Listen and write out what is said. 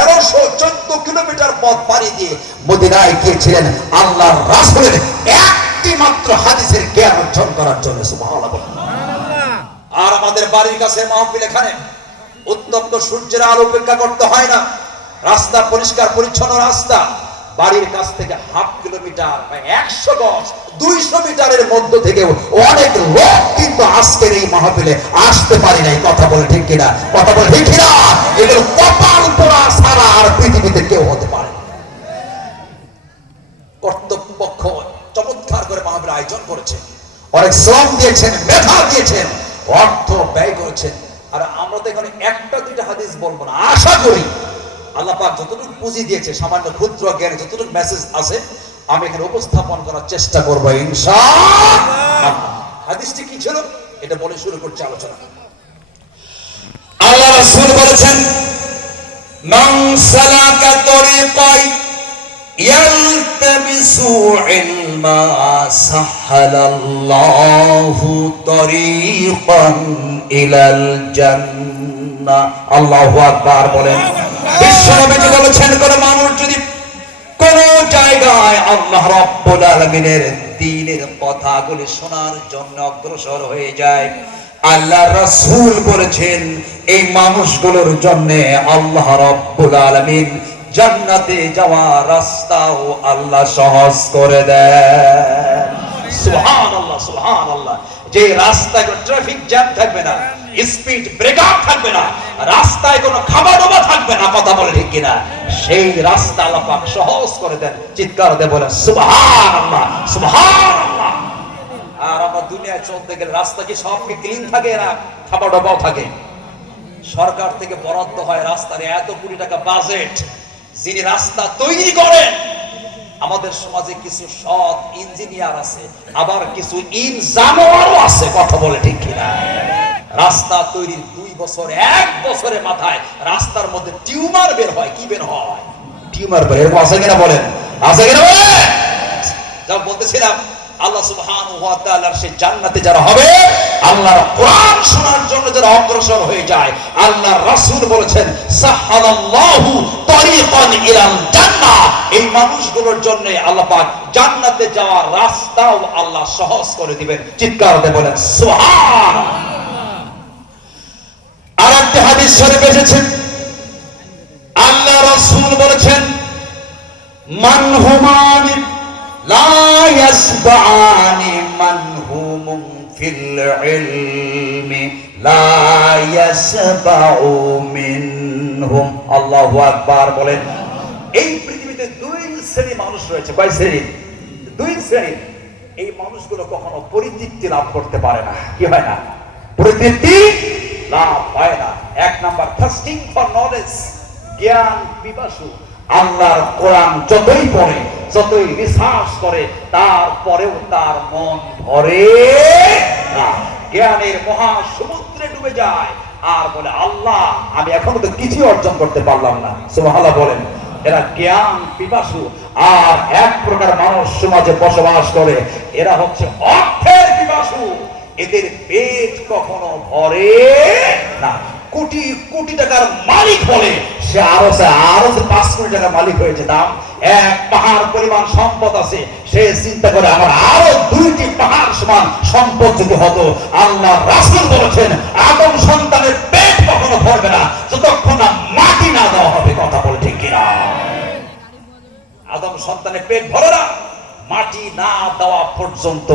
1314 kilometre পথ পাড়ি দিয়ে মদিনায় গিয়েছিলেন আল্লাহর রাসূলের একটি মাত্র হাদিসের জ্ঞান অর্জন করার জন্য। সুবহানাল্লাহ। আর আমাদের বাড়ির কাছে মাহফিল, এখানে উত্তপ্ত সূর্যের আলো উপেক্ষা করতে হয় না, রাস্তা পরিষ্কার পরিচ্ছন্ন রাস্তা, বাড়ির কাছ থেকে হাফ কিলোমিটার বা 100 গজ 200 মিটারের মধ্য থেকে অনেক লোক কিন্তু আজকের এই মাহফিলে আসতে পারে নাই। কথা বলে ঠিক কিনা? কথা বলে ঠিক কিনা? এগুলো কপাল পোড়া ছাড়া আর পৃথিবীতে কেউ হতে পারে না। কর্তৃপক্ষ চমৎকার করে মাহফিল আয়োজন করেছে, অনেক শ্রম দিয়েছেন, মেধা দিয়েছেন, অর্থ ব্যয় করেছেন। আর আমরা তো এখানে একটা দুইটা হাদিস বলবো না, আশা করি আল্লাহ পাক যতটুকু পুঁজি দিয়েছে, সামান্য ক্ষুদ্র জ্ঞানে যতটুকু মেসেজ আছে, আমি এখানে উপস্থাপন করার চেষ্টা করবো ইনশাআল্লাহ। হাদিসটি কি ছিল এটা বলে শুরু করছি আলোচনা। আল্লাহ রাসূল বলেছেন, মান সালাকা তরিকাই ইয়ালতামিসু ইলমা সাহালাল্লাহু তরিকান ইলাল জান্নাহ। আল্লাহু আকবার বলেন। বিশ্বনবী বলেছেন, কোন মানুষ যদি কোন জায়গায় আল্লাহ রাব্বুল আলামিনের দ্বীনের কথাগুলি শোনার জন্য অগ্রসর হয়ে যায়, আল্লাহ রাসূল বলেছেন এই মানুষগুলোর জন্য আল্লাহ রাব্বুল আলামিন জান্নাতে যাওয়ার রাস্তাও আল্লাহ সহজ করে দেন। সুবহানাল্লাহ, সুবহানাল্লাহ। যে রাস্তায় কোনো ট্রাফিক জ্যাম থাকবে না, স্পিড ব্রেকার থাকবে না, রাস্তায় কোনো খাবারোবা থাকবে না, কথা বলে ঠিক কিনা, সেই রাস্তা আল্লাহ পাক সহজ করে দেন। চিৎকার দিয়ে বলেন সুবহানাল্লাহ, সুবহানাল্লাহ। আর আমরা দুনিয়ায় চলতে গেলে রাস্তা কি সব কি ক্লিন থাকে না খাবারোবাও থাকে? সরকার থেকে বরাদ্দ হয় রাস্তার এত কোটি টাকা বাজেট, যিনি রাস্তা তৈরি করেন আমাদের সমাজে কিছু সৎ ইঞ্জিনিয়ার আছে, আবার কিছু ইনজানোয়ারও আছে, কথা বলে ঠিক কিনা। রাস্তা তৈরির 2 বছর 1 বছরের মাথায় রাস্তার মধ্যে টিউমার বের হয়। কি বের হয়? টিউমার বের। এরকম আছে কিনা বলেন? আছে কিনা বলেন? যা বলতেছিলাম, আল্লাহ সুবহানাহু ওয়া তাআলার সেই জান্নাতে যারা হবে, আল্লাহর কোরআন শোনার জন্য যারা অগ্রসর হয়ে যায়, আল্লাহর রাসূল বলেছেন সাহালাল্লাহু তরিকান ইলাল জান্নাহ, এই মানুষগুলোর জন্য আল্লাহ পাক জান্নাতে যাওয়ার রাস্তাও আল্লাহ সহজ করে দিবেন। চিৎকার দিয়ে বলেন সুবহানাল্লাহ। আরেকটি হাদিস শরীফে এসেছে, আল্লাহ রাসূল বলেছেন মান হুমানি লা ইয়াসবানি মান হুমুম ফিল ইলমি লা ইয়াসবাউ মিনহুম। আল্লাহু আকবার বলেন। এই পৃথিবীতে 2 শ্রেণী মানুষ রয়েছে। কয় শ্রেণী? 2 শ্রেণী। এই মানুষগুলো কখনো পরিতৃপ্তি লাভ করতে পারে না। কি হয় না? পরিতৃপ্তি লাভ হয় না। 1 নাম্বার থার্স্টিং ফর নলেজ, জ্ঞান পিপাসু। আল্লাহর কোরআন যতই পড়ে, যতই রিসার্চ করে, তারপরেও তার মন ভরে না, জ্ঞানের মহা সমুদ্রে ডুবে যায় আর বলে আল্লাহ আমি এখনো তো কিছু অর্জন করতে পারলাম না। সুবহানাল্লাহ বলেন। এরা জ্ঞান পিপাসু। আর এক প্রকার মানুষ সমাজে বসবাস করে, এরা হচ্ছে অর্থের পিপাসু। এদের পেট কখনো ভরে না। কোটি কোটি টাকার মালিক বলে সে আরো 5 কোটি টাকার মালিক হয়েছে, দাম 1 পাহাড় পরিমাণ সম্পদ আছে, সে চিন্তা করে আমার আরো 2টি পাহাড় সমান সম্পদ যদি হতো। আল্লাহ রাসূল বলেছেন আদম সন্তানের পেট কখনো ভরবে না যতক্ষণ না মাটি না দেওয়া হবে। কথা বলে ঠিক কিনা? আদম সন্তানের পেট ভরে না মাটি না দেওয়া পর্যন্ত।